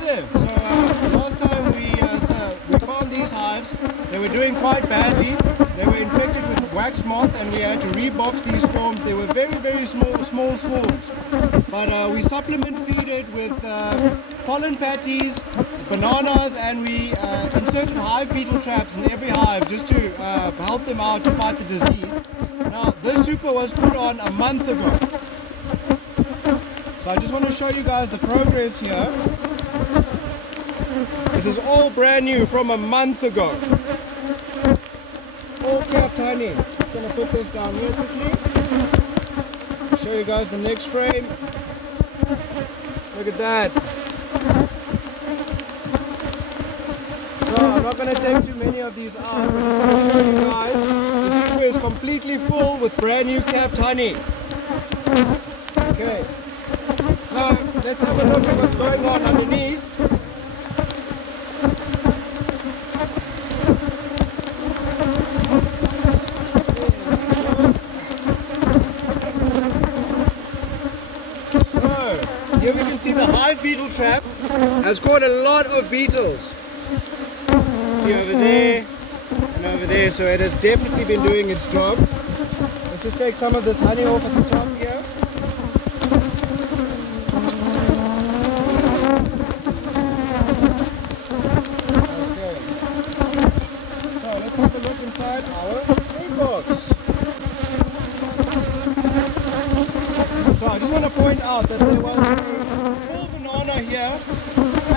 there. So last time we found these hives, they were doing quite badly. They were infected with wax moth and we had to rebox these swarms. They were very small swarms. But we supplement feed it with pollen patties, bananas, and we inserted hive beetle traps in every hive just to help them out to fight the disease. Now this super was put on a month ago. So I just want to show you guys the progress here. This is all brand new from a month ago. All capped honey. Just going to put this down here quickly. Show you guys the next frame. Look at that. So I'm not going to take too many of these out, but just want to show you guys the super is completely full with brand new capped honey. Okay. So let's have a look at what's going on underneath. So here we can see the hive beetle trap has caught a lot of beetles. See over there and over there, so it has definitely been doing its job. Let's just take some of this honey off at the top here. Inside our food box. So I just want to point out that there was a full banana here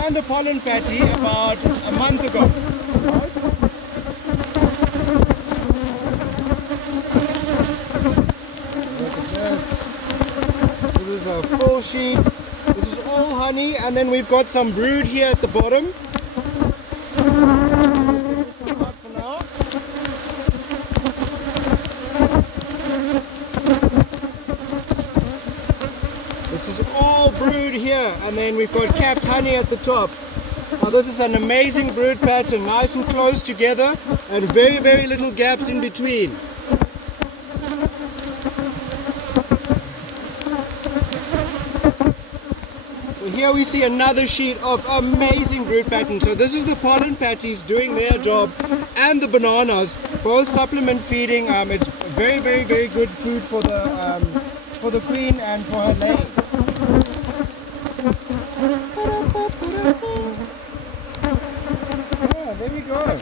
and a pollen patty about a month ago. Right? Look at this. This is a full sheet. This is all honey, and then we've got some brood here at the bottom. This is all brood here, and then we've got capped honey at the top. Now this is an amazing brood pattern, nice and close together and very little gaps in between. So here we see another sheet of amazing brood pattern. So this is the pollen patties doing their job, and the bananas, both supplement feeding. It's very good food for the queen and for her laying. Yeah, there we go.